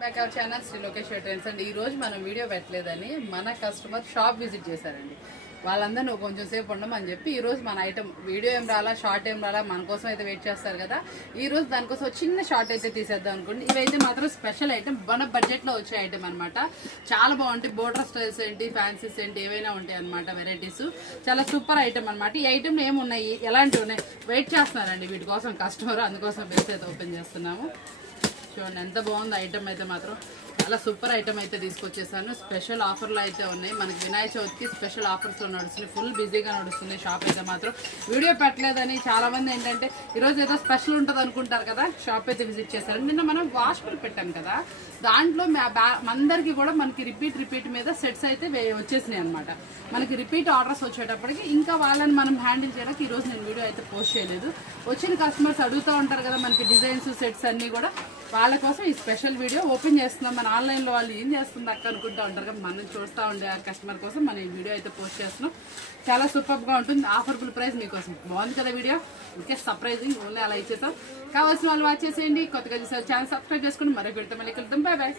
Back our channel Shri Lokesh trends అండి. ఈ రోజు మనం వీడియో పెట్టలేదని మన కస్టమర్ షాప్ విజిట్ చేశారండి. వాళ్ళందరూ కొంచెం సేపు ఉండమని చెప్పి ఈ రోజు మన ఐటమ్ వీడియో ఏం రాలా, షార్ట్ ఏం రాలా, మన కోసం అయితే వెయిట్ చేస్తారు కదా. ఈ రోజు దానికోసం చిన్న షార్ట్ అయితే తీసేద్దాం అనుకోండి. ఇవైతే మాత్రం స్పెషల్ ఐటమ్, మన బడ్జెట్ లో వచ్చే ఐటమ్ అనమాట. చాలా బాగుంటాయి. బోర్డర్ స్టైల్స్ ఏంటి, ఫ్యాన్సీస్ ఏంటి, ఏవైనా ఉంటాయి అనమాట. వెరైటీస్ చాలా సూపర్ ఐటమ్ అనమాట. ఈ ఐటమ్ ఏమున్నాయి, ఎలాంటివి ఉన్నాయి, వెయిట్ చేస్తున్నారండి వీటి కోసం కస్టమర్. అందుకోసం బేస్ అయితే ఓపెన్ చేస్తున్నాము. చూడండి ఎంత బాగుంది ఐటమ్ అయితే మాత్రం. చాలా సూపర్ ఐటమ్ అయితే తీసుకొచ్చేసాను. స్పెషల్ ఆఫర్లు అయితే ఉన్నాయి. మనకి వినాయక చవితికి స్పెషల్ ఆఫర్స్లో నడుస్తుంది. ఫుల్ బిజీగా నడుస్తుంది షాప్ అయితే మాత్రం. వీడియో పెట్టలేదని చాలా మంది ఏంటంటే ఈరోజు ఏదో స్పెషల్ ఉంటుంది అనుకుంటారు కదా, షాప్ అయితే విజిట్ చేశారు. నిన్న మనం వాష్బుల్ పెట్టాం కదా, దాంట్లో అందరికీ కూడా మనకి రిపీట్ మీద సెట్స్ అయితే వచ్చేసినాయి అనమాట. మనకి రిపీట్ ఆర్డర్స్ వచ్చేటప్పటికి ఇంకా వాళ్ళని మనం హ్యాండిల్ చేయడానికి ఈరోజు నేను వీడియో అయితే పోస్ట్ చేయలేదు. వచ్చిన కస్టమర్స్ అడుగుతూ ఉంటారు కదా మనకి డిజైన్స్, సెట్స్ అన్నీ కూడా. వాళ్ళ కోసం ఈ స్పెషల్ వీడియో ఓపెన్ చేస్తున్నాం. మన ఆన్లైన్లో వాళ్ళు ఏం చేస్తుంది అక్క అనుకుంటూ ఉంటారు కదా, మనం చూస్తూ ఉండే కస్టమర్ కోసం మనం ఈ వీడియో అయితే పోస్ట్ చేస్తున్నాం. చాలా సూపర్గా ఉంటుంది. ఆఫర్బుల్ ప్రైస్ మీకోసం. బాగుంది కదా వీడియో, ఓకే. సర్ప్రైజింగ్ ఓన్లీ అలా ఇచ్చేసాం. కావాల్సిన వాళ్ళు వాచ్ చేసేయండి. కొత్తగా చూసారు ఛానల్ సబ్స్క్రైబ్ చేసుకుని మరొక వీడియోతో మళ్ళీ కలుద్దాం. Bye bye.